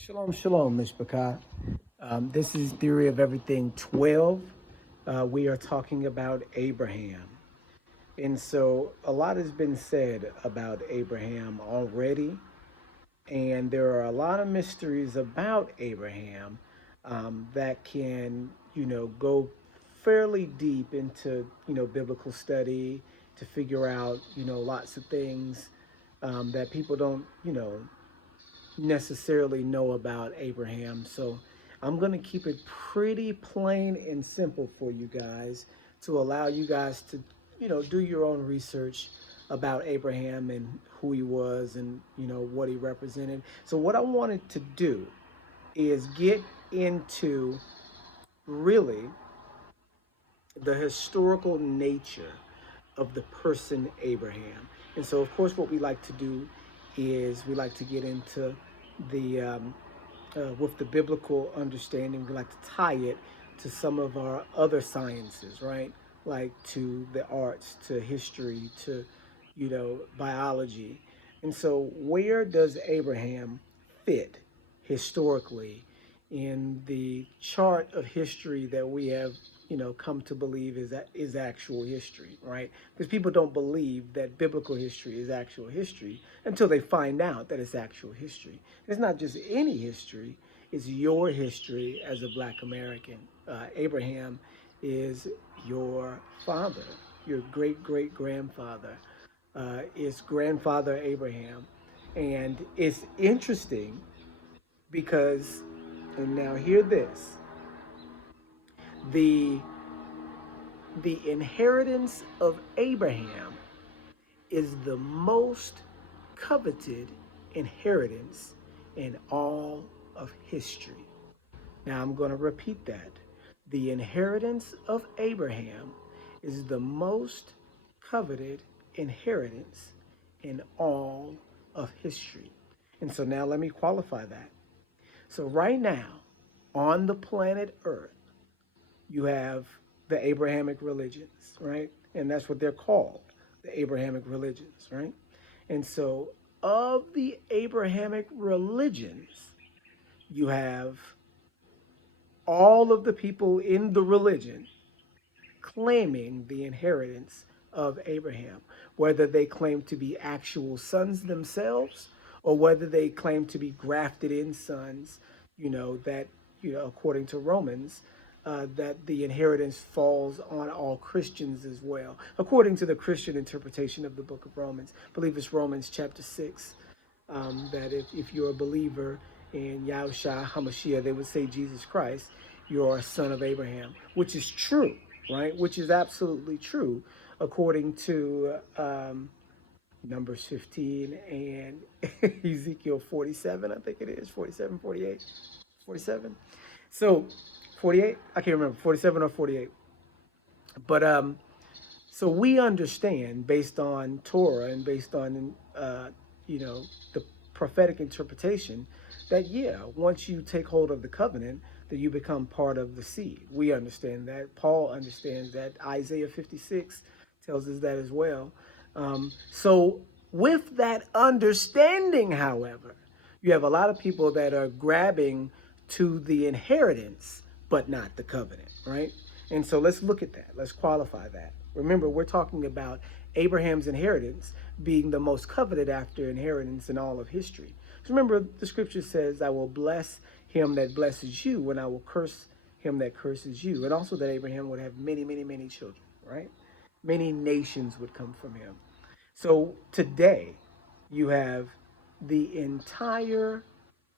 Shalom, shalom, Mishpachah. This is Theory of Everything 12. We are talking about Abraham. And so a lot has been said about Abraham already. And there are a lot of mysteries about Abraham that can, go fairly deep into, biblical study to figure out, lots of things that people don't, necessarily know about Abraham. So I'm going to keep it pretty plain and simple for you guys to allow you guys to, do your own research about Abraham and who he was and, what he represented. So what I wanted to do is get into really the historical nature of the person Abraham. And so, of course, what we like to do is we like to get into the with the biblical understanding. We like to tie it to some of our other sciences, right? Like to the arts, to history, to biology. And so, where does Abraham fit historically in the chart of history that we have, come to believe is actual history, right? Because people don't believe that biblical history is actual history until they find out that it's actual history. It's not just any history; it's your history as a Black American. Abraham is your father, your great great grandfather is grandfather Abraham, and it's interesting because, and now hear this, the the inheritance of Abraham is the most coveted inheritance in all of history. Now I'm going to repeat that. The inheritance of Abraham is the most coveted inheritance in all of history. And so now let me qualify that. So, right now, on the planet Earth, you have the Abrahamic religions, right? And that's what they're called, the Abrahamic religions, right? And so, of the Abrahamic religions, you have all of the people in the religion claiming the inheritance of Abraham, whether they claim to be actual sons themselves or whether they claim to be grafted in sons, that, according to Romans, that the inheritance falls on all Christians as well, according to the Christian interpretation of the book of Romans. I believe it's Romans chapter 6, that if you're a believer in Yahushua HaMashiach, they would say Jesus Christ, you're a son of Abraham, which is true, right? Which is absolutely true, according to Numbers 15 and Ezekiel 47, I think it is, 47, 48, 47. So 48, I can't remember, 47 or 48. But so we understand based on Torah and based on the prophetic interpretation that once you take hold of the covenant, that you become part of the seed. We understand that. Paul understands that. Isaiah 56 tells us that as well. So with that understanding, however, you have a lot of people that are grabbing to the inheritance, but not the covenant, right? And so let's look at that. Let's qualify that. Remember, we're talking about Abraham's inheritance being the most coveted after inheritance in all of history. So remember, the scripture says, I will bless him that blesses you, and I will curse him that curses you. And also that Abraham would have many, many, many children, right? Many nations would come from him. So today, you have the entire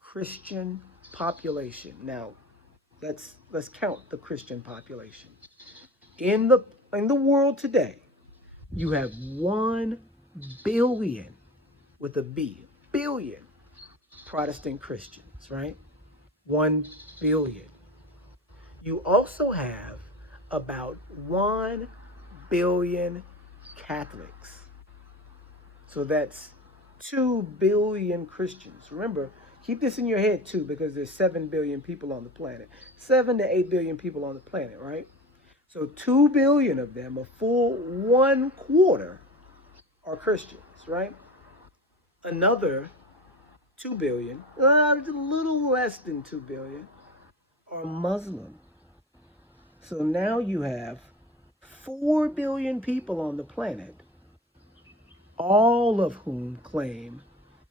Christian population. Now, let's count the Christian population. In the in the world today, you have 1 billion with a B, billion Protestant Christians, right? 1 billion. You also have about 1 billion Catholics. So that's 2 billion Christians. Remember, keep this in your head too, because there's 7 billion people on the planet. 7 to 8 billion people on the planet, right? So 2 billion of them, a full 1/4, are Christians, right? Another 2 billion, a little less than 2 billion, are Muslim. So now you have 4 billion people on the planet, all of whom claim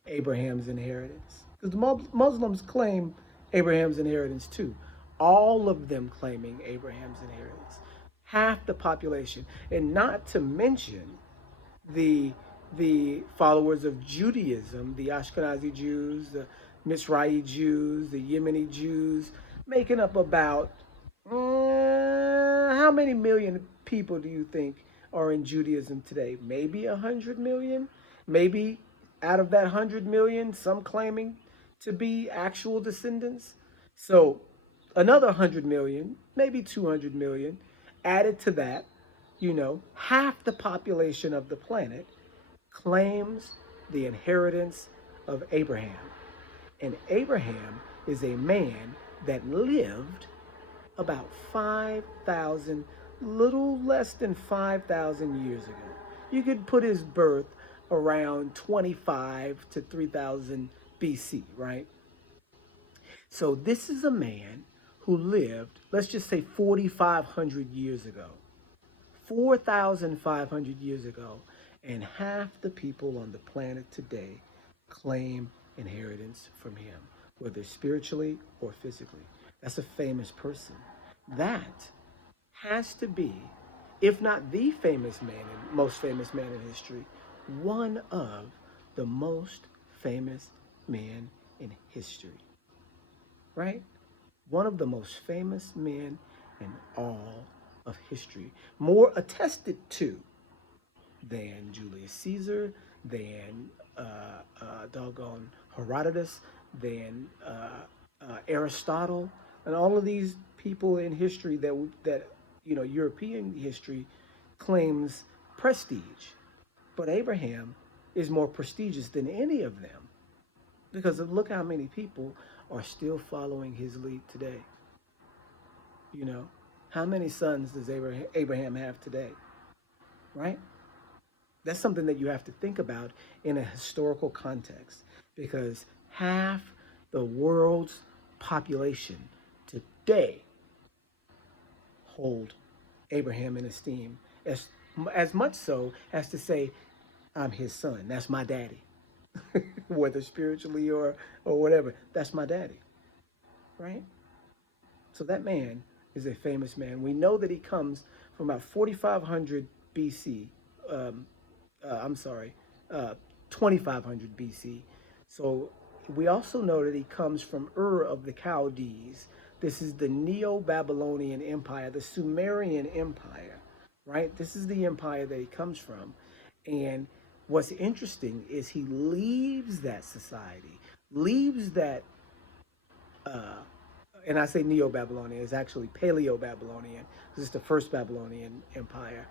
Abraham's inheritance. Because the Muslims claim Abraham's inheritance too. All of them claiming Abraham's inheritance. Half the population. And not to mention the followers of Judaism, the Ashkenazi Jews, the Mizrahi Jews, the Yemeni Jews, making up about how many million people do you think are in Judaism today? Maybe 100 million. Maybe out of that 100 million, some claiming to be actual descendants. So another 100 million, maybe 200 million, added to that, half the population of the planet claims the inheritance of Abraham. And Abraham is a man that lived about 5,000, little less than 5,000 years ago. You could put his birth around 25 to 3000 BC, right? So this is a man who lived, let's just say 4,500 years ago. 4,500 years ago, and half the people on the planet today claim inheritance from him, whether spiritually or physically. That's a famous person. That has to be, if not the famous man, and most famous man in history, one of the most famous men in history, right? One of the most famous men in all of history, more attested to than Julius Caesar, than doggone Herodotus, than Aristotle, and all of these people in history that European history claims prestige. But Abraham is more prestigious than any of them because of look how many people are still following his lead today. You know, how many sons does Abraham have today? Right? That's something that you have to think about in a historical context because half the world's population today hold Abraham in esteem as much so as to say, I'm his son. That's my daddy. Whether spiritually or whatever, that's my daddy. Right? So that man is a famous man. We know that he comes from about 4500 BC. Um, I'm sorry, 2500 BC. So we also know that he comes from Ur of the Chaldees. This is the Neo-Babylonian Empire, the Sumerian Empire, right? This is the empire that he comes from. And what's interesting is he leaves that society, leaves that uh, and I say Neo-Babylonian, it's actually Paleo-Babylonian, because it's the first Babylonian empire,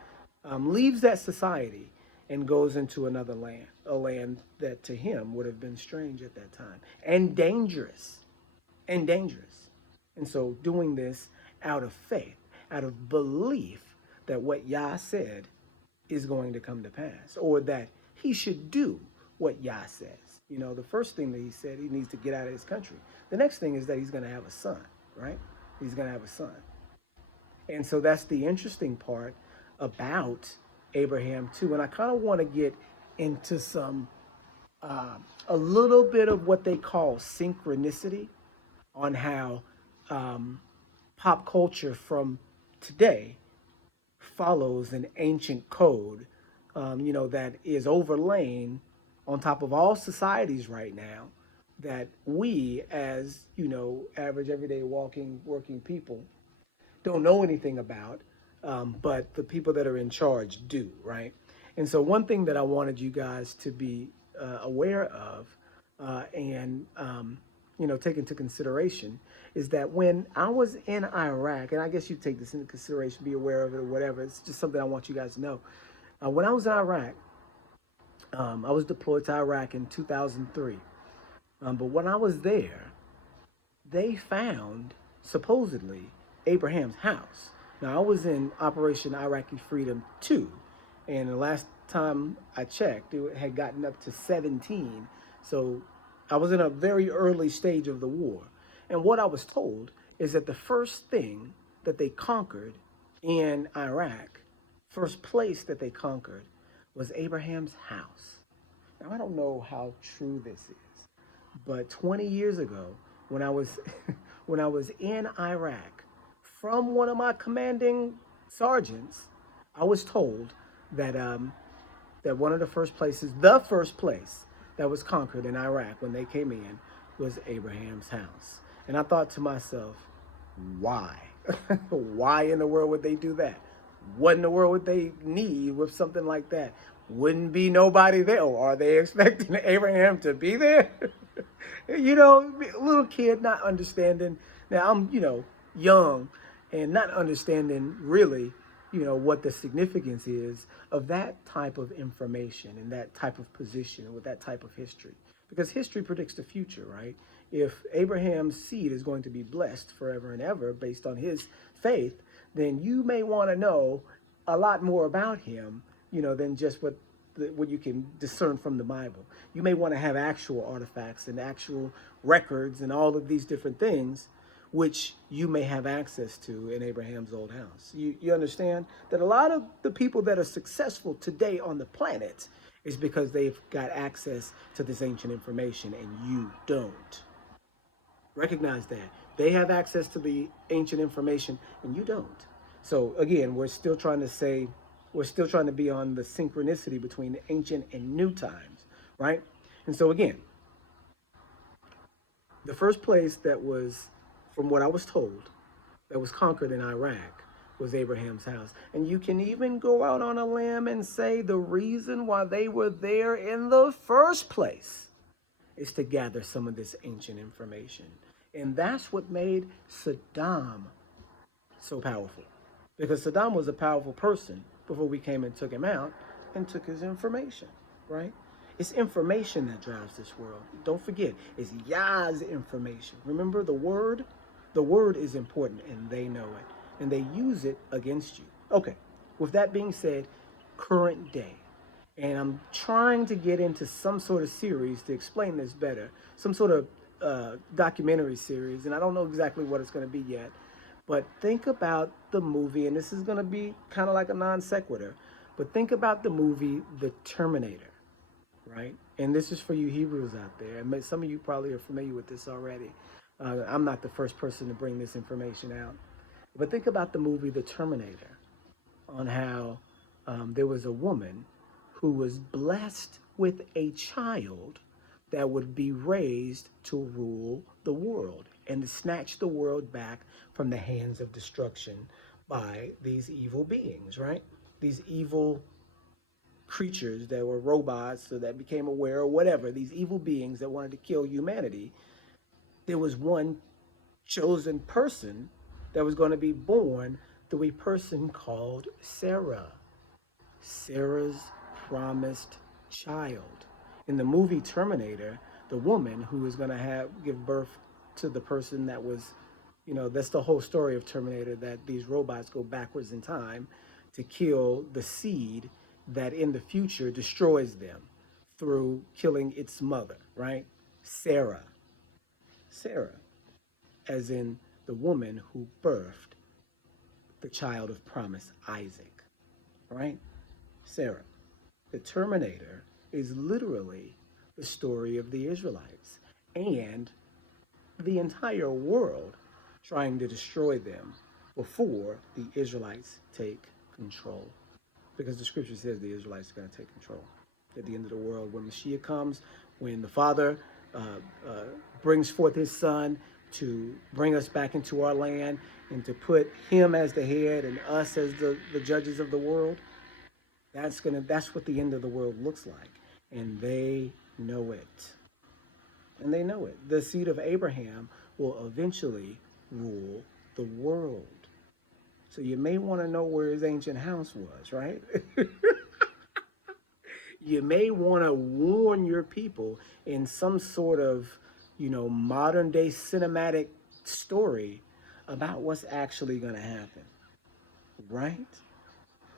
leaves that society and goes into another land, a land that to him would have been strange at that time, and dangerous, and dangerous. And so doing this out of faith, out of belief that what Yah said is going to come to pass, or that he should do what Yah says. The first thing that he said, he needs to get out of his country. The next thing is that he's going to have a son, right? He's going to have a son. And so that's the interesting part about Abraham, too. And I kind of want to get into a little bit of what they call synchronicity on how pop culture from today follows an ancient code, that is overlain on top of all societies right now that we, as average, everyday, working people, don't know anything about, but the people that are in charge do, right? And so, one thing that I wanted you guys to be aware of and take into consideration is that when I was in Iraq, and I guess you take this into consideration, be aware of it or whatever, it's just something I want you guys to know. When I was in Iraq, I was deployed to Iraq in 2003. But when I was there, they found supposedly Abraham's house. Now, I was in Operation Iraqi Freedom 2, and the last time I checked, it had gotten up to 17. So I was in a very early stage of the war. And what I was told is that the first thing that they conquered in Iraq, first place that they conquered, was Abraham's house. Now, I don't know how true this is, but 20 years ago, when I was when I was in Iraq, from one of my commanding sergeants, I was told that that one of the first places, the first place that was conquered in Iraq when they came in, was Abraham's house. And I thought to myself, why? Why in the world would they do that? What in the world would they need with something like that? Wouldn't be nobody there. Or are they expecting Abraham to be there? You know, little kid not understanding. Now I'm, young and not understanding really, what the significance is of that type of information and that type of position with that type of history. Because history predicts the future, right? If Abraham's seed is going to be blessed forever and ever based on his faith, then you may want to know a lot more about him, than just what you can discern from the Bible. You may want to have actual artifacts and actual records and all of these different things, which you may have access to in Abraham's old house. You understand that a lot of the people that are successful today on the planet is because they've got access to this ancient information and you don't. Recognize that. They have access to the ancient information and you don't. So again, we're still trying to be on the synchronicity between the ancient and new times, right? And so again, the first place that was, from what I was told, that was conquered in Iraq was Abraham's house. And you can even go out on a limb and say the reason why they were there in the first place is to gather some of this ancient information. And that's what made Saddam so powerful. Because Saddam was a powerful person before we came and took him out and took his information, right? It's information that drives this world. Don't forget, it's Yah's information. Remember the word? The word is important and they know it. And they use it against you. Okay, with that being said, current day. And I'm trying to get into some sort of series to explain this better. Some sort of documentary series. And I don't know exactly what it's going to be yet. But think about the movie, and this is going to be kind of like a non sequitur, but think about the movie The Terminator, right? And this is for you Hebrews out there. And some of you probably are familiar with this already. I'm not the first person to bring this information out. But think about the movie The Terminator, on how there was a woman who was blessed with a child that would be raised to rule the world and to snatch the world back from the hands of destruction by these evil beings, right? These evil creatures that were robots or that became aware or whatever, these evil beings that wanted to kill humanity. There was one chosen person that was going to be born through a person called Sarah. Sarah's promised child. In the movie Terminator, the woman who is going to give birth to the person that was, that's the whole story of Terminator, that these robots go backwards in time to kill the seed that in the future destroys them through killing its mother, right? Sarah. Sarah, as in the woman who birthed the child of promise, Isaac, right? Sarah. The Terminator is literally the story of the Israelites and the entire world trying to destroy them before the Israelites take control. Because the scripture says the Israelites are going to take control at the end of the world. When Mashiach comes, when the Father uh, uh, brings forth his Son to bring us back into our land and to put him as the head and us as the judges of the world, that's what the end of the world looks like. And they know it. And they know it. The seed of Abraham will eventually rule the world. So you may want to know where his ancient house was, right? You may want to warn your people in some sort of, modern day cinematic story about what's actually going to happen, right?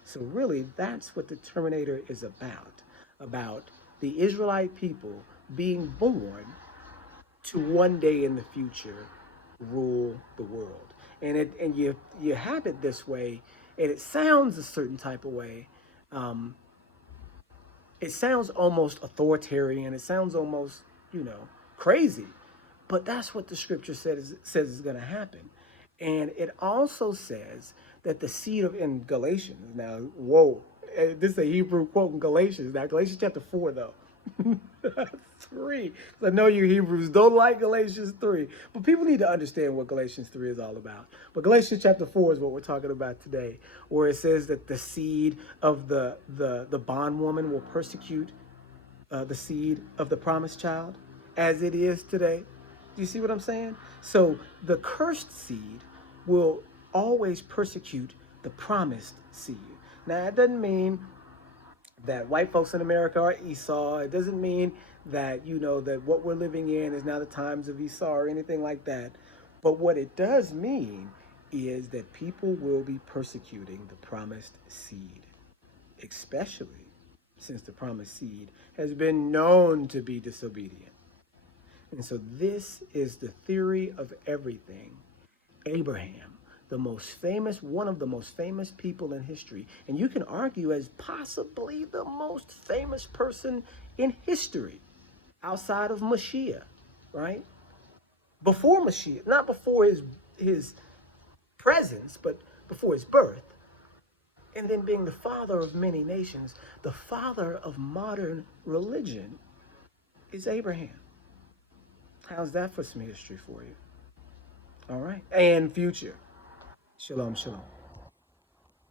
So really, that's what the Terminator is about the Israelite people being born to one day in the future rule the world. And you have it this way, and it sounds a certain type of way. Um, it sounds almost authoritarian. It sounds almost, you know, crazy. But that's what the scripture says is going to happen. And it also says that the seed of, in Galatians, now, whoa, this is a Hebrew quote in Galatians. Now, Galatians chapter 4, though. 3. I know you Hebrews don't like Galatians 3, but people need to understand what Galatians 3 is all about. But Galatians chapter 4 is what we're talking about today, where it says that the seed of the bondwoman will persecute the seed of the promised child, as it is today. Do you see what I'm saying? So the cursed seed will always persecute the promised seed. Now, that doesn't mean that white folks in America are Esau. It doesn't mean that, you know, that what we're living in is now the times of Esau or anything like that. But what it does mean is that people will be persecuting the promised seed, especially since the promised seed has been known to be disobedient. And so this is the theory of everything. Abraham, the most famous, one of the most famous people in history, and you can argue as possibly the most famous person in history outside of Mashiach, right? Before Mashiach, not before his presence, but before his birth. And then being the father of many nations, the father of modern religion is Abraham. How's that for some history for you? All right. And future. Shalom, shalom.